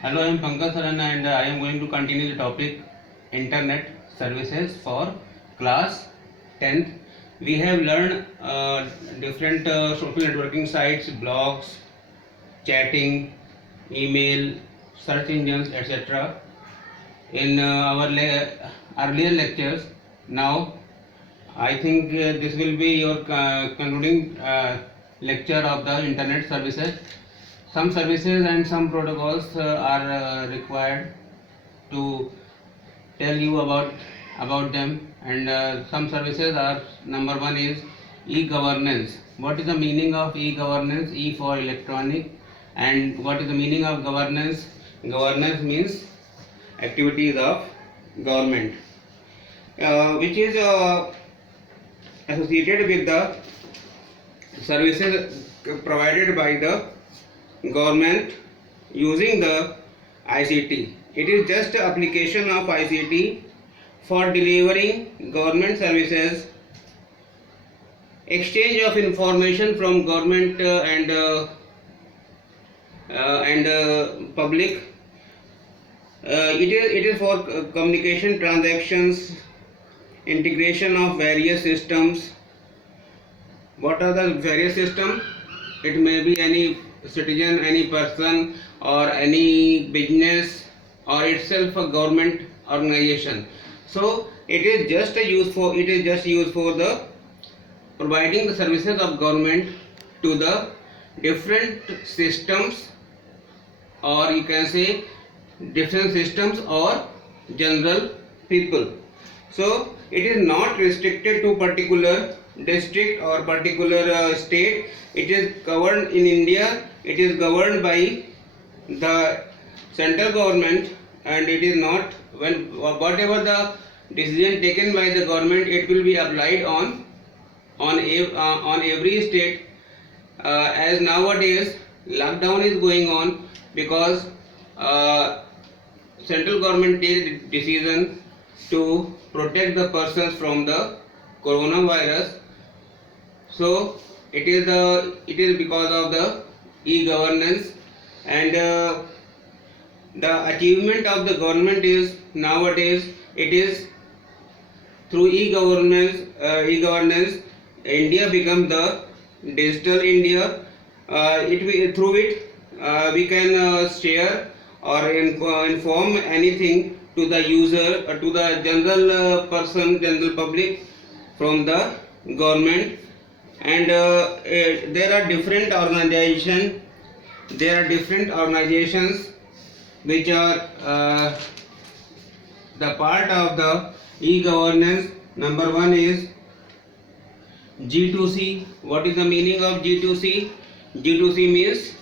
Hello, I am Pankaj Saran and I am going to continue the topic Internet services for class 10th. We have learned different social networking sites, blogs, chatting, email, search engines, etc. in our earlier lectures. Now, I think this will be your concluding lecture of the Internet services. Some services and some protocols are required to tell you about them, and some services are, number one is e-governance. What is the meaning of e-governance? E for electronic. And what is the meaning of governance? Governance means activities of government, which is associated with the services provided by the government using the ICT. It is just application of ICT for delivering government services, exchange of information from government and public. It is for communication transactions, integration of various systems. What are the various systems? It may be any citizen, any person, or any business, or itself a government organization. So it is just used for the providing the services of government to the different systems, or you can say different systems or general people. So it is not restricted to particular district or particular state. It is governed in India. It is governed by the central government, and it is not, when whatever the decision taken by the government, it will be applied on every state. As nowadays lockdown is going on, because central government take decision to protect the persons from the coronavirus. So it is because of the e-governance, and the achievement of the government is nowadays, it is through e-governance India become the digital India. Through it we can share or inform anything to the user, to the general person, general public, from the government. And there are different organizations which are the part of the e-governance. Number one is G2C. What is the meaning of G2C? G2C means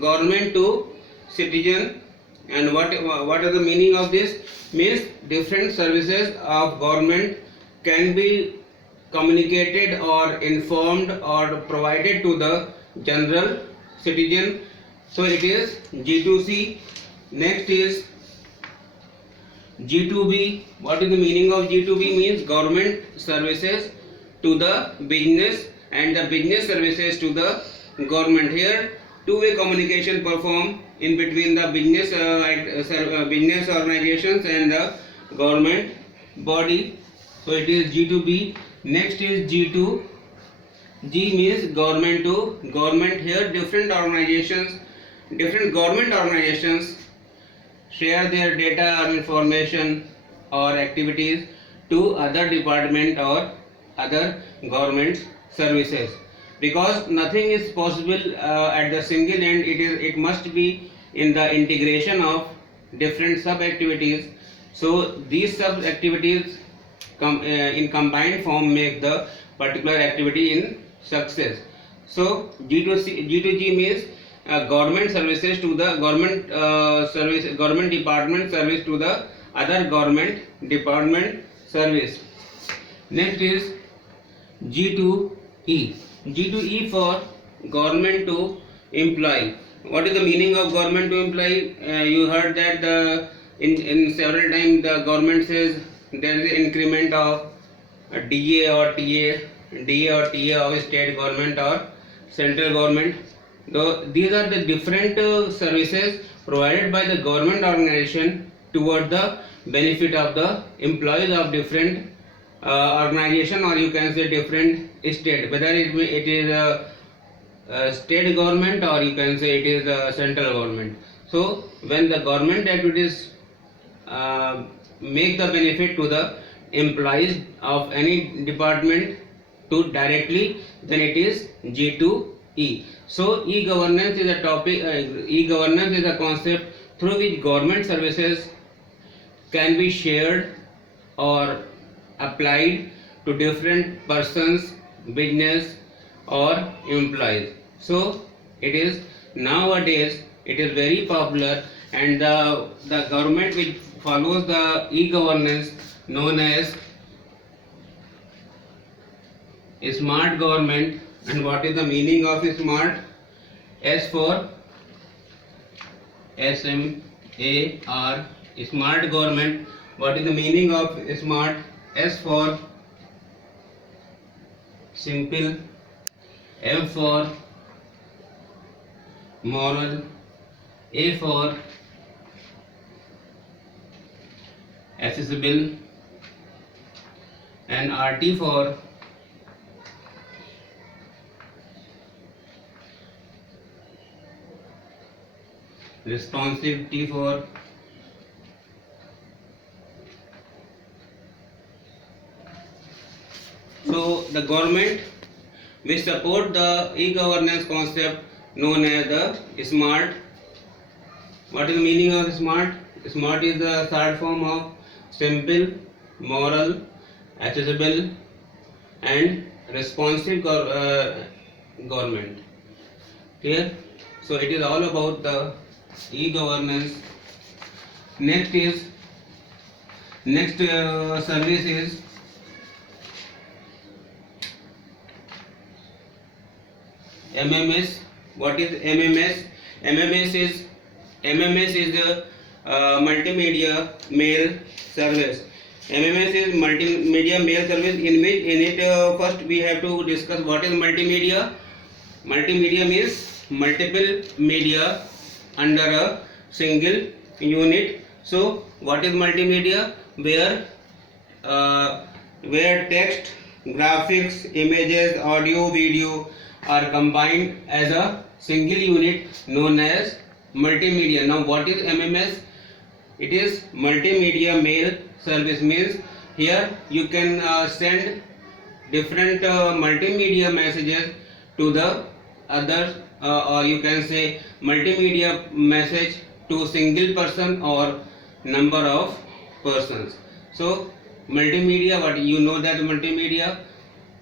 government to citizen. And what is the meaning of this? Means different services of government can be communicated or informed or provided to the general citizen. So it is G2C. Next is G2B. What is the meaning of G2B? Means government services to the business, and the business services to the government. Here two-way communication perform in between the business organizations and the government body. So it is G2B. Next is G2. G means government to government. Here different government organizations share their data or information or activities to other department or other government services, because nothing is possible at the single end. It must be in the integration of different sub activities. So these sub activities in combined form make the particular activity in success. So G2G means government services to the government department service to the other government department service. Next is G2E. G2E for government to employee. What is the meaning of government to employee? You heard that in several times the government says there is an increment of DA or TA of state government or central government. These are the different services provided by the government organization toward the benefit of the employees of different organization, or you can say different state, whether it is a state government or you can say it is a central government. So when the government activities make the benefit to the employees of any department to directly, then it is G2E. So e-governance is a topic. E-governance is a concept through which government services can be shared or applied to different persons, business or employees. So it is nowadays it is very popular, and the government which follows the e-governance known as smart government. And what is the meaning of smart? S for SMAR, smart government. What is the meaning of smart? S for simple, M for moral, A for accessible, and RT for responsive, T for so the government which support the e-governance concept known as the smart. What is the meaning of smart? Smart is the short form of simple, moral, accessible and responsive government. Clear? So it is all about the e-governance. Next service is MMS. What is MMS? MMS is the multimedia mail service. MMS is multimedia mail service. In it first we have to discuss what is multimedia. Multimedia means multiple media under a single unit. So what is multimedia? Where text, graphics, images, audio, video are combined as a single unit known as multimedia. Now what is MMS? It is multimedia mail service. Means here you can send different multimedia messages to the others, or you can say multimedia message to single person or number of persons. So multimedia, what you know that multimedia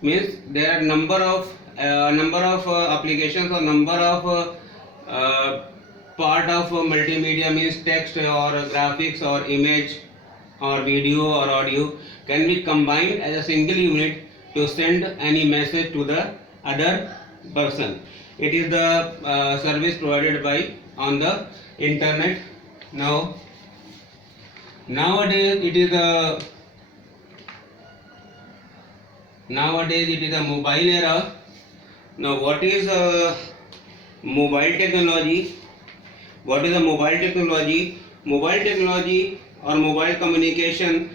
means there are number of applications or number of part of multimedia means text or graphics or image or video or audio can be combined as a single unit to send any message to the other person. It is the service provided by on the internet. Nowadays it is a mobile era. Now what is mobile technology? What is a mobile technology? Mobile technology or mobile communication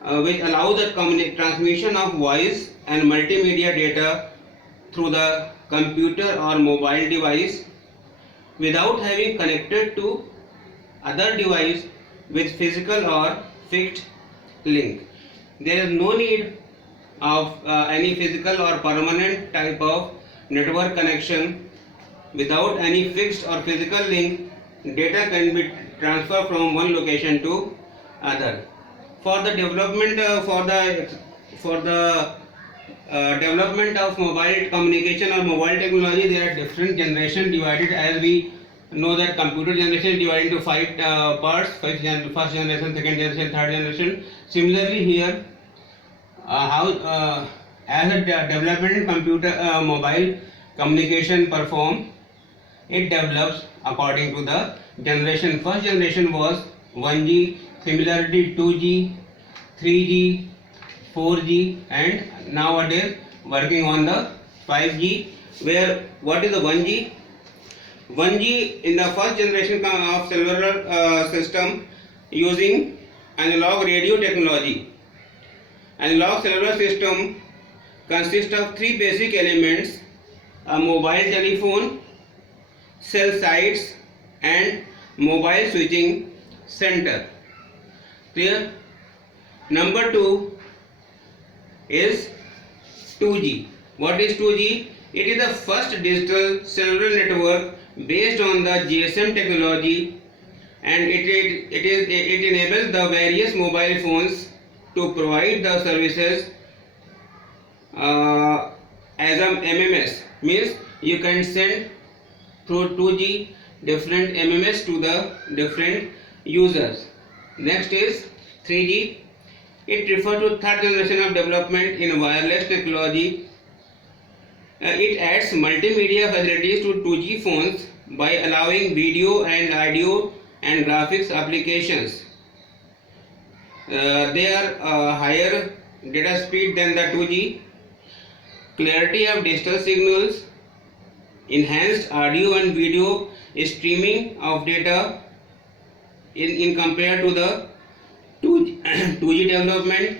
which allows the transmission of voice and multimedia data through the computer or mobile device without having connected to other device with physical or fixed link. There is no need of any physical or permanent type of network connection. Without any fixed or physical link, data can be transferred from one location to other. For the development development of mobile communication or mobile technology, there are different generations divided, as we know that computer generation is divided into 5 parts: first generation, second generation, third generation. Similarly here, as a development computer mobile communication perform, it develops according to the generation. First generation was 1G, similarly 2G, 3G, 4G, and nowadays working on the 5G. Where what is the 1G? 1G in the first generation of cellular system using analog radio technology. Analog cellular system consists of three basic elements: a mobile telephone, cell sites, and mobile switching center. Clear? Number 2 is 2G. What is 2G? It is the first digital cellular network based on the GSM technology, and it enables the various mobile phones to provide the services as a MMS. Means you can send through 2G different MMS to the different users. Next is 3G. It refers to third generation of development in wireless technology. It adds multimedia facilities to 2G phones by allowing video and audio and graphics applications. They are higher data speed than the 2G, clarity of digital signals, enhanced audio and video streaming of data in compared to the 2G development.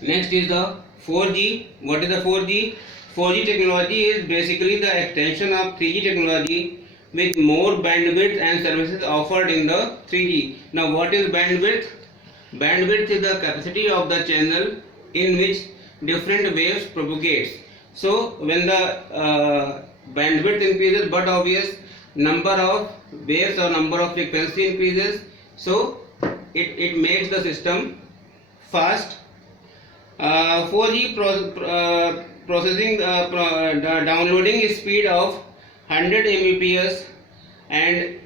Next is the 4G. What is the 4G? 4G technology is basically the extension of 3G technology with more bandwidth and services offered in the 3G. Now what is bandwidth? Bandwidth is the capacity of the channel in which different waves propagates. So when the bandwidth increases, but obvious number of waves or number of frequency increases, so it makes the system fast. 4G processing the downloading speed of 100 Mbps and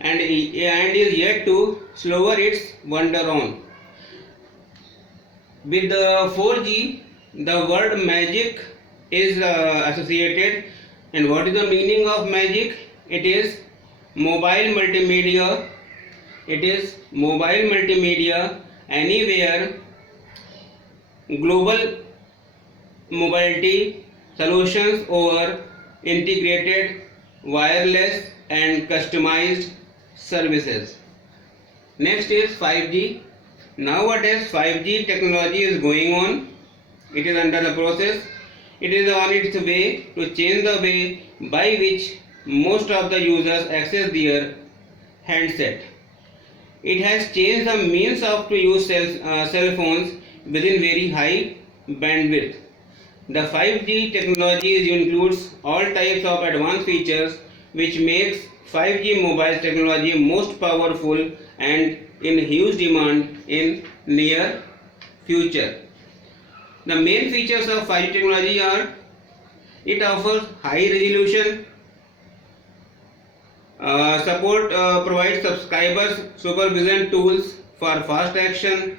is yet to slower its wonder on. With the 4G, the word magic is associated. And what is the meaning of magic? It is mobile multimedia. It is mobile multimedia anywhere, global mobility solutions over integrated wireless and customized services. Next is 5G. Nowadays 5G technology is going on. It is under the process. It is on its way to change the way by which most of the users access their handset. It has changed the means of to use cell phones within very high bandwidth. The 5G technology includes all types of advanced features which makes 5G mobile technology most powerful and in huge demand in near future. The main features of 5G technology are: it offers high resolution, provides subscribers supervision tools for fast action.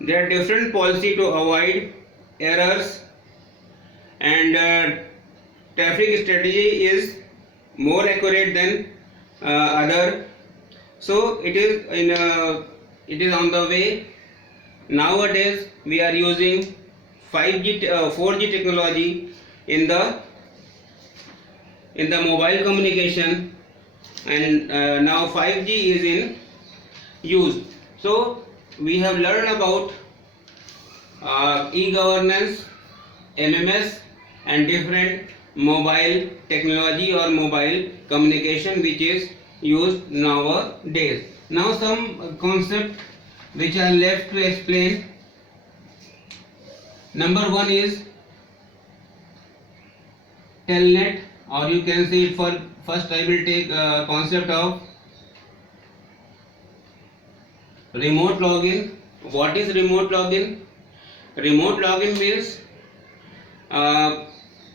There are different policy to avoid errors, and traffic strategy is more accurate than other. So it is on the way. Nowadays we are using 4G technology in the mobile communication, and now 5G is in use. So we have learned about e-governance, MMS, and different mobile technology or mobile communication which is used nowadays. Now some concepts which are left to explain. Number 1 is telnet, or you can say it for first I will take concept of remote login. What is remote login? Remote login means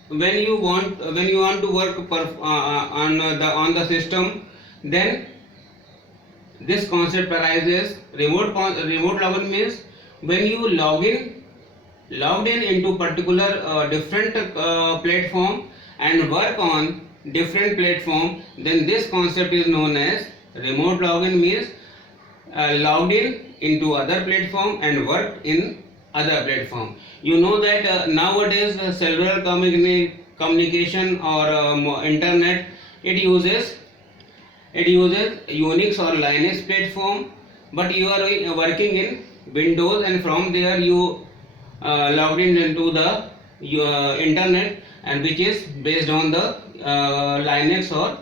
when you want to work on the system, then this concept arises. Remote login means when you logged in into particular different platform and work on different platform, then this concept is known as remote login. Means logged in into other platform and worked in other platform. You know that nowadays cellular communication or internet, it uses Unix or Linux platform, but you are working in Windows, and from there you logged in into the internet, and which is based on the Linux or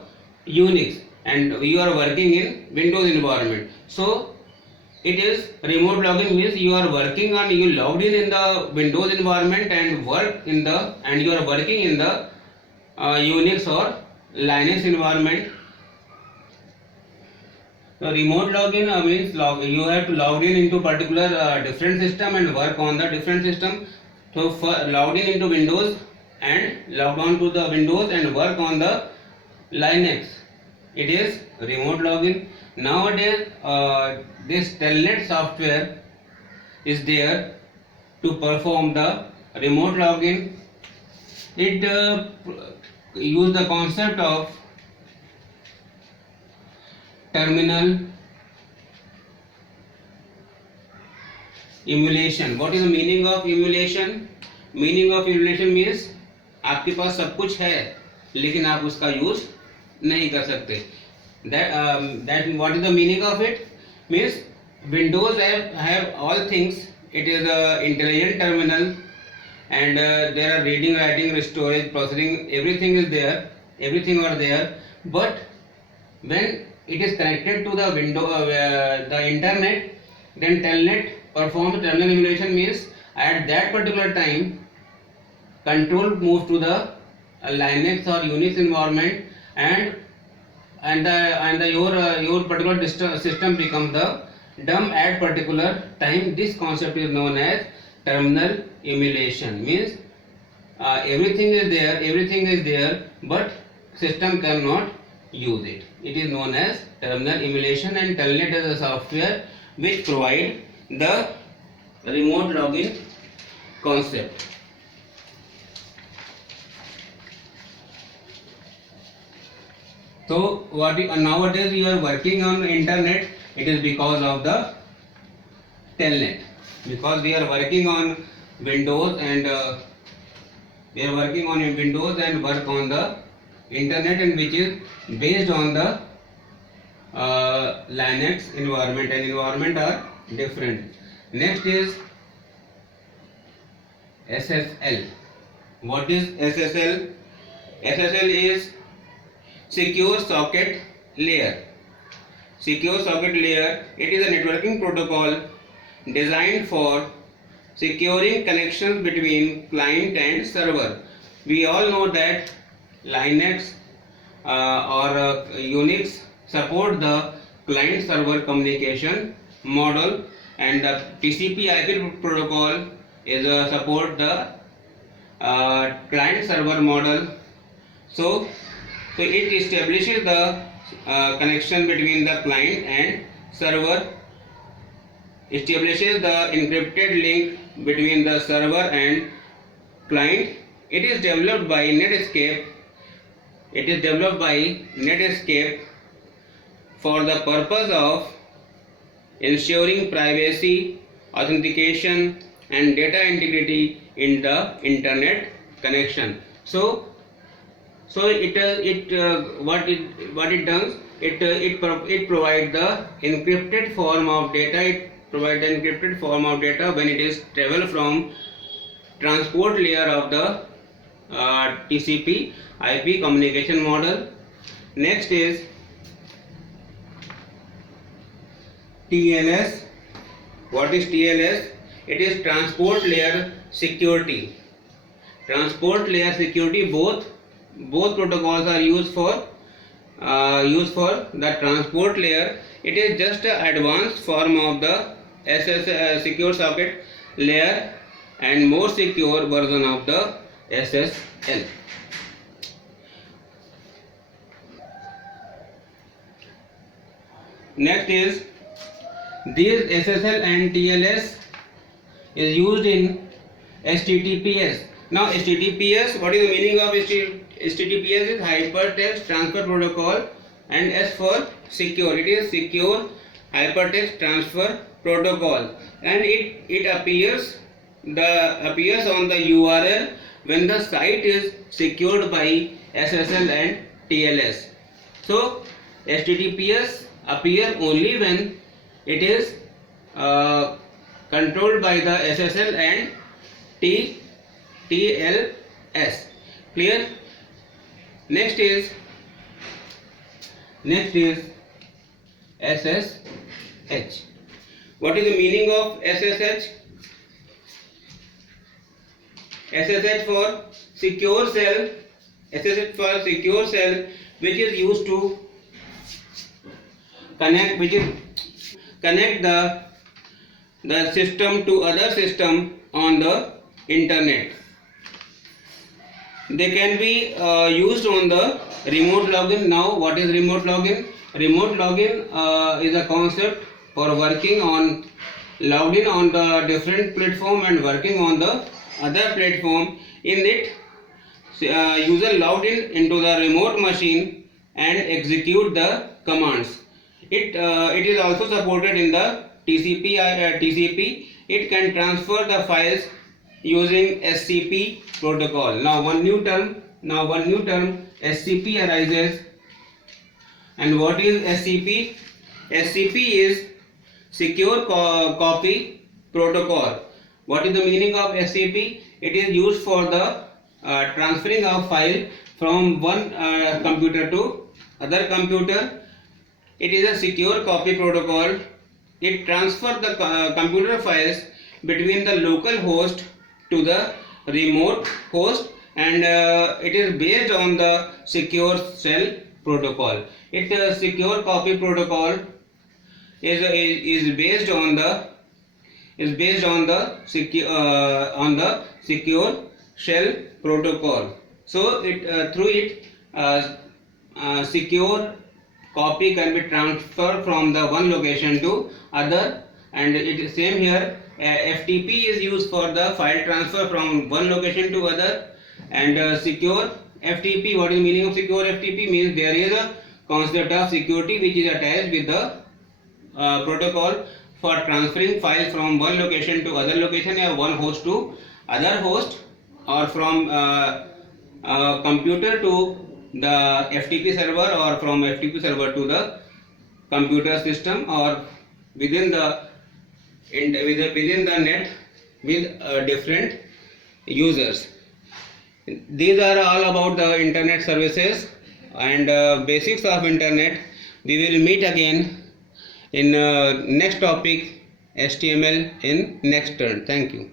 Unix, and you are working in Windows environment. So it is remote logging means you are working on, you logged in the Windows environment and you are working in the Unix or Linux environment. So remote login means you have to log in into particular different system and work on the different system. So for logged in into Windows and logged on to the Windows and work on the Linux, it is remote login. Nowadays this Telnet software is there to perform the remote login. It use the concept of terminal emulation. What is the meaning of emulation? Meaning of emulation means आपके पास सब कुछ है लेकिन आप उसका use नहीं कर सकते. That what is the meaning of it? Means Windows have all things. It is a intelligent terminal, and there are reading, writing, storage, processing. Everything is there. Everything are there. But when it is connected to the the internet, then Telnet performs terminal emulation. Means at that particular time, control moves to the Linux or Unix environment, and your particular system becomes the dumb at particular time. This concept is known as terminal emulation. Means everything is there, but system cannot use it. It is known as terminal emulation, and Telnet is a software which provide the remote login concept. So nowadays you are working on internet, it is because of the Telnet, because we are working on Windows and work on the internet, and which is based on the Linux environment, and environment are different. Next is SSL. What is SSL? SSL is Secure Socket Layer. Secure Socket Layer, it is a networking protocol designed for securing connections between client and server. We all know that Linux or Unix support the client server communication model, and the TCP/IP protocol is support the client server model. So it establishes the connection between the client and server, establishes the encrypted link between the server and client. It is developed by Netscape. For the purpose of ensuring privacy, authentication, and data integrity in the internet connection. So what it does, it provides the encrypted form of data. It provides the encrypted form of data when it is travel from transport layer of the TCP/IP communication model. Next is TLS. What is TLS? It is transport layer security. Transport layer security, both protocols are used for the transport layer. It is just an advanced form of the secure socket layer and more secure version of the SSL. Next is these SSL and TLS is used in HTTPS. Now HTTPS, what is the meaning of HTTPS? Is Hypertext Transfer Protocol, and S for secure. It is Secure Hypertext Transfer Protocol, and it appears on the URL when the site is secured by SSL and TLS. So HTTPS appear only when it is controlled by the SSL and TLS. Clear? Next is SSH. What is the meaning of SSH? SSH for secure shell. SSH for secure shell, which is used to connect the system to other system on the internet. They can be used on the remote login. Now, what is remote login? Remote login is a concept for working on logged in on the different platform and working on the other platform. In it, user logged into the remote machine and execute the commands. It is also supported in the TCP. It can transfer the files using SCP protocol. Now one new term SCP arises. And what is SCP? SCP is secure copy protocol. What is the meaning of SCP? It is used for the transferring of file from one computer to other computer. It is a secure copy protocol. It transfers the computer files between the local host to the remote host, and it is based on the secure shell protocol. Secure copy protocol is based on the secure shell protocol. So secure copy can be transferred from the one location to other, and it is same here. FTP is used for the file transfer from one location to other, and secure FTP. What is the meaning of secure FTP? Means there is a concept of security which is attached with the protocol for transferring files from one location to other location, or one host to other host, or from computer to the FTP server, or from FTP server to the computer system, or within the net with different users. These are all about the internet services and basics of internet. We will meet again in next topic, HTML, in next turn. Thank you.